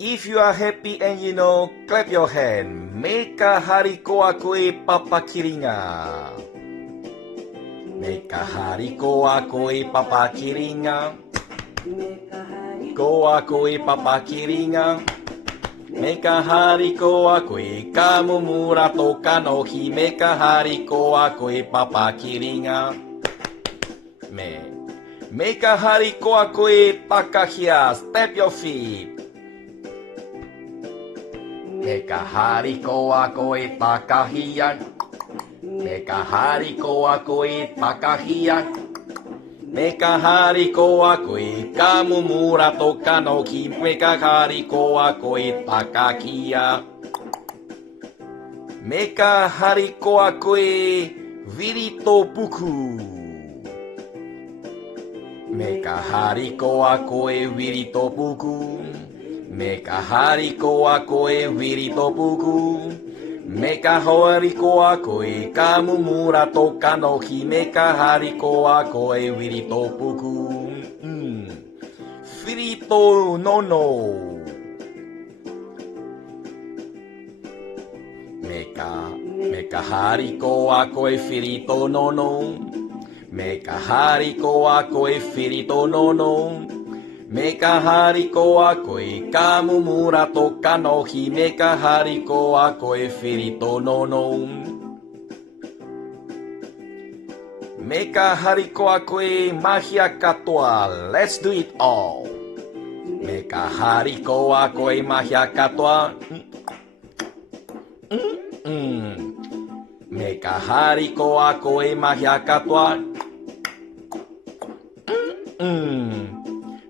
If you are happy and you know, clap your hand. Meka hariko akoe papakiringa. Meka hariko akoe papakiringa. Ko akoe papakiringa. Meka hariko akoe kamumura toka no hi. Meka hariko akoe papakiringa. Meka hariko akoe takahia. Step your feet. Meka hariko akoe takahia. Meka hariko akoe takahia. Meka hariko akoe kamumura toka no ki. Meka hariko akoe takahia. Meka hariko akoe virito puku. Meka hariko akoe virito puku. Meka hariko akoe virito puku. Meka hariko akoe kamumura toka no hi. Meka hariko akoe virito puku. Virito no. Meka hariko akoe virito no. Meka hariko akoe virito no. Meka hariko akoe kamumura toka no hi. Meka hariko akoe virito no. Meka hariko akoe magia katoa. Let's do it all. Meka hariko akoe magia katoa. Meka hariko akoe magia katoa.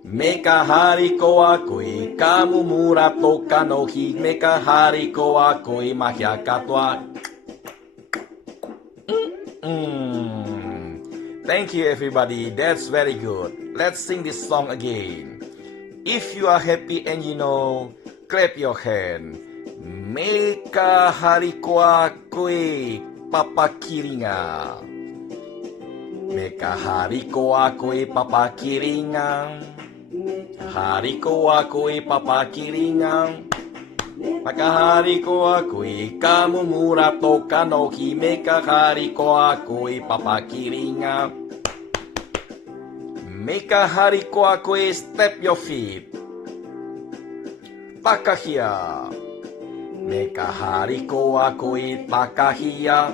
Meka hariko akoe kamumura toka no hi. Meka hariko akoe magia katoa. Thank you everybody, that's very good. Let's sing this song again. If you are happy and you know, clap your hand. Meka hariko akoe papakiringa. Meka hariko akoe papakiringa. Hariko akoe papakiringa. Meka hariko akoe kamumura toka no hi. Meka hariko akoe papakiringa. Meka hariko akoe step your feet. Takahia. Meka hariko akoe takahia.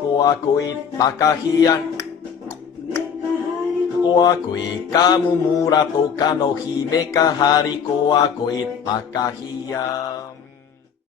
Ko akoe takahia. Ko akoe kamumura toka no hi. Meka hariko akoe takahia.